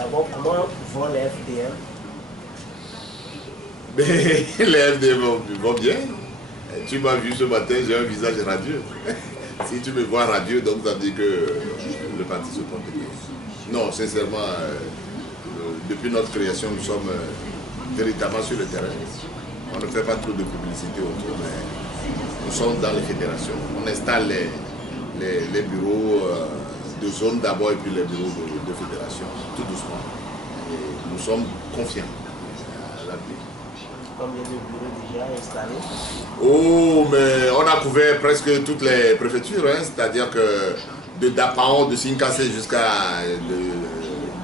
D'abord, comment vont les FDM? Mais les FDM vont bien. Tu m'as vu ce matin, j'ai un visage radieux. Si tu me vois radieux, donc ça veut dire que le parti se porte bien. Non, sincèrement, depuis notre création, nous sommes véritablement sur le terrain. On ne fait pas trop de publicité autour, mais nous sommes dans les fédérations. On installe les bureaux de zone d'abord et puis les bureaux de fédération, tout doucement. Et nous sommes confiants à l'avenir. Combien de bureaux déjà installés? Oh, mais on a couvert presque toutes les préfectures, hein, c'est-à-dire que de Dapaon, de Sinkassé jusqu'à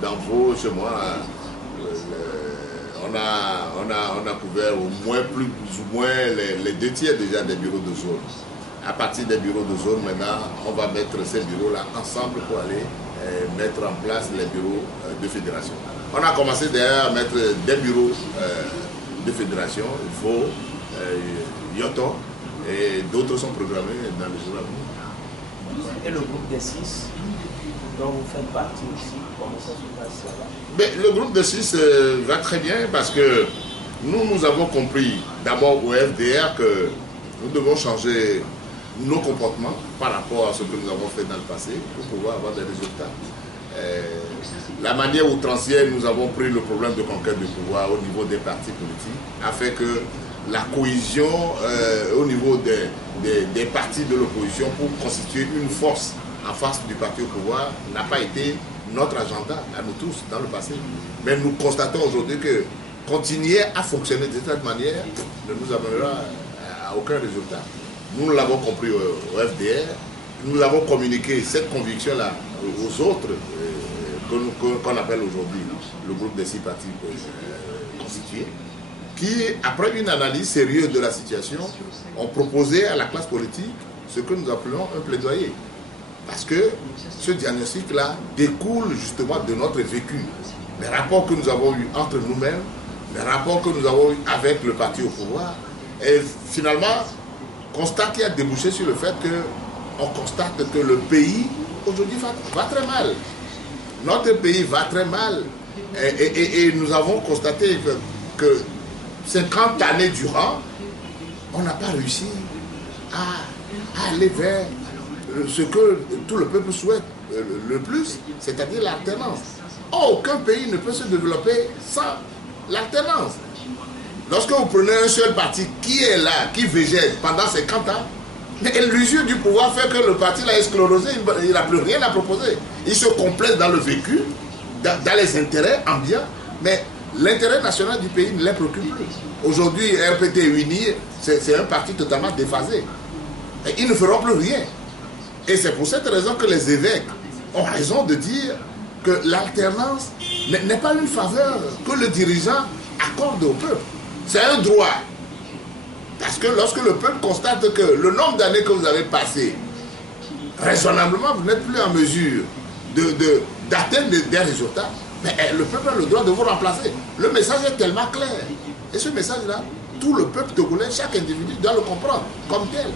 Danfo, chez moi, on a couvert au moins plus ou moins les 2/3 déjà des bureaux de zone. À partir des bureaux de zone, maintenant, on va mettre ces bureaux-là ensemble pour aller mettre en place les bureaux de fédération. On a commencé d'ailleurs à mettre des bureaux de fédération, il faut Yoto, et d'autres sont programmés dans les jours à venir. Et le groupe des 6, dont vous faites partie aussi, comment ça se passe là-bas? Mais le groupe des 6 va très bien parce que nous avons compris d'abord au FDR que nous devons changer nos comportements par rapport à ce que nous avons fait dans le passé pour pouvoir avoir des résultats. La manière outrancière, nous avons pris le problème de conquête de pouvoir au niveau des partis politiques, afin que la cohésion au niveau des partis de l'opposition pour constituer une force en face du parti au pouvoir n'a pas été notre agenda à nous tous dans le passé. Mais nous constatons aujourd'hui que continuer à fonctionner de cette manière ne nous amènera à aucun résultat. Nous l'avons compris au FDR, nous avons communiqué cette conviction-là aux autres qu'on appelle aujourd'hui le groupe des 6 partis constitués, qui, après une analyse sérieuse de la situation, ont proposé à la classe politique ce que nous appelons un plaidoyer. Parce que ce diagnostic-là découle justement de notre vécu. Les rapports que nous avons eus entre nous-mêmes, les rapports que nous avons eus avec le parti au pouvoir, et finalement, constat qui a débouché sur le fait qu'on constate que le pays aujourd'hui va très mal. Notre pays va très mal et nous avons constaté que 50 années durant, on n'a pas réussi à aller vers ce que tout le peuple souhaite le plus, c'est-à-dire l'alternance. Aucun pays ne peut se développer sans l'alternance. Lorsque vous prenez un seul parti qui est là, qui végète pendant 50 ans, l'usure du pouvoir fait que le parti l'a sclérosé, il n'a plus rien à proposer. Il se complaise dans le vécu, dans les intérêts ambiants, mais l'intérêt national du pays ne les préoccupe plus. Aujourd'hui, RPT Uni, c'est un parti totalement déphasé. Et ils ne feront plus rien. Et c'est pour cette raison que les évêques ont raison de dire que l'alternance n'est pas une faveur que le dirigeant accorde au peuple. C'est un droit. Parce que lorsque le peuple constate que le nombre d'années que vous avez passé, raisonnablement, vous n'êtes plus en mesure d'atteindre des résultats, mais le peuple a le droit de vous remplacer. Le message est tellement clair. Et ce message-là, tout le peuple togolais, chaque individu doit le comprendre comme tel.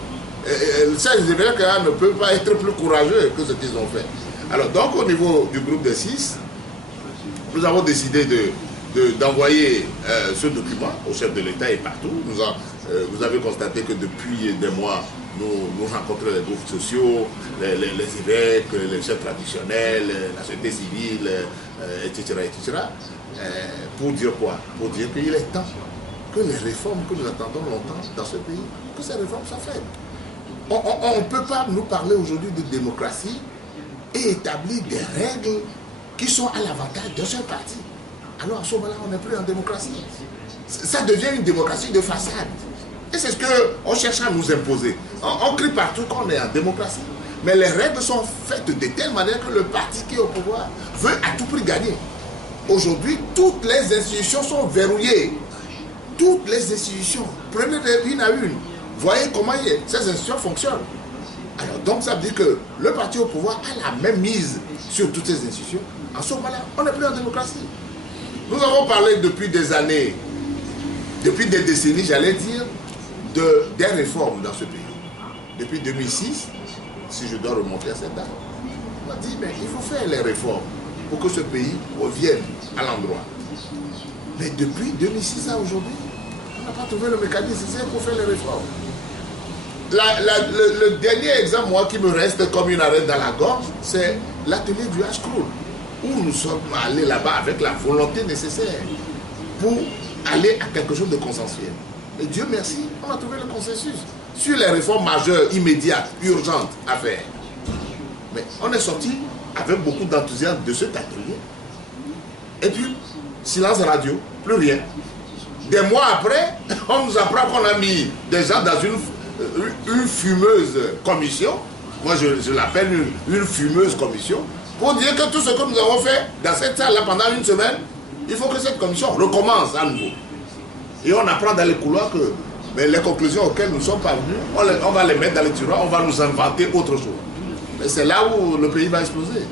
Ces évêques ne peuvent pas être plus courageux que ce qu'ils ont fait. Alors donc au niveau du groupe des 6, nous avons décidé d'envoyer ce document au chef de l'État et partout. Vous avez constaté que depuis des mois, nous rencontrons les groupes sociaux, les évêques, les chefs traditionnels, la société civile, etc. Pour dire quoi? Pour dire qu'il est temps que les réformes que nous attendons longtemps dans ce pays, que ces réformes soient faites. On ne peut pas nous parler aujourd'hui de démocratie et établir des règles qui sont à l'avantage d'un seul parti. Alors à ce moment-là, on n'est plus en démocratie. Ça devient une démocratie de façade. Et c'est ce qu'on cherche à nous imposer. On crie partout qu'on est en démocratie. Mais les règles sont faites de telle manière que le parti qui est au pouvoir veut à tout prix gagner. Aujourd'hui, toutes les institutions sont verrouillées. Toutes les institutions. Prenez une à une. Voyez comment ces institutions fonctionnent. Alors donc ça veut dire que le parti au pouvoir a la même mise sur toutes ces institutions. En ce moment-là, on n'est plus en démocratie. Nous avons parlé depuis des années, depuis des décennies, j'allais dire, des réformes dans ce pays. Depuis 2006, si je dois remonter à cette date, on a dit, mais il faut faire les réformes. pour que ce pays revienne à l'endroit. Mais depuis 2006 à aujourd'hui, on n'a pas trouvé le mécanisme pour faire les réformes. Le dernier exemple, moi, qui me reste comme une arête dans la gorge, c'est l'atelier du H-Kroll, où nous sommes allés là-bas avec la volonté nécessaire pour aller à quelque chose de consensuel. Et Dieu merci, on a trouvé le consensus sur les réformes majeures, immédiates, urgentes à faire. Mais on est sorti avec beaucoup d'enthousiasme de cet atelier. Et puis, silence radio, plus rien. Des mois après, on nous apprend qu'on a mis des gens dans une fumeuse commission. Moi, je l'appelle une fumeuse commission. Pour dire que tout ce que nous avons fait dans cette salle-là pendant une semaine, il faut que cette commission recommence à nouveau. Et on apprend dans les couloirs que mais les conclusions auxquelles nous sommes parvenus, on va les mettre dans les tiroirs, on va nous inventer autre chose. Mais c'est là où le pays va exploser.